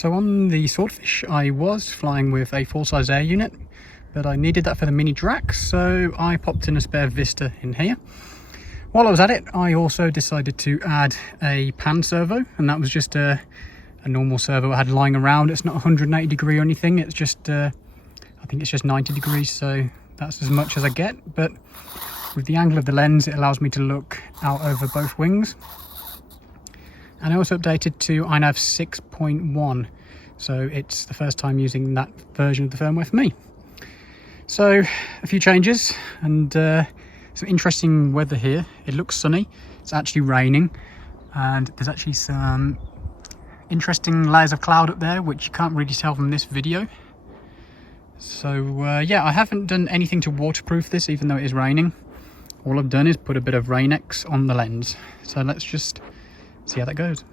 So on the Swordfish, I was flying with a full-size air unit, but I needed that for the Mini Drax, so I popped in a spare Vista in here. While I was at it, I also decided to add a pan servo, and that was just a normal servo I had lying around. It's not 180 degree or anything, it's just, I think it's just 90 degrees, so that's as much as I get. But with the angle of the lens, it allows me to look out over both wings. And I also updated to iNav 6.1, so it's the first time using that version of the firmware for me. So a few changes and some interesting weather here. It looks sunny, it's actually raining, and there's actually some interesting layers of cloud up there which you can't really tell from this video. So yeah, I haven't done anything to waterproof this even though it is raining. All I've done is put a bit of Rain-X on the lens. So let's just see how that goes.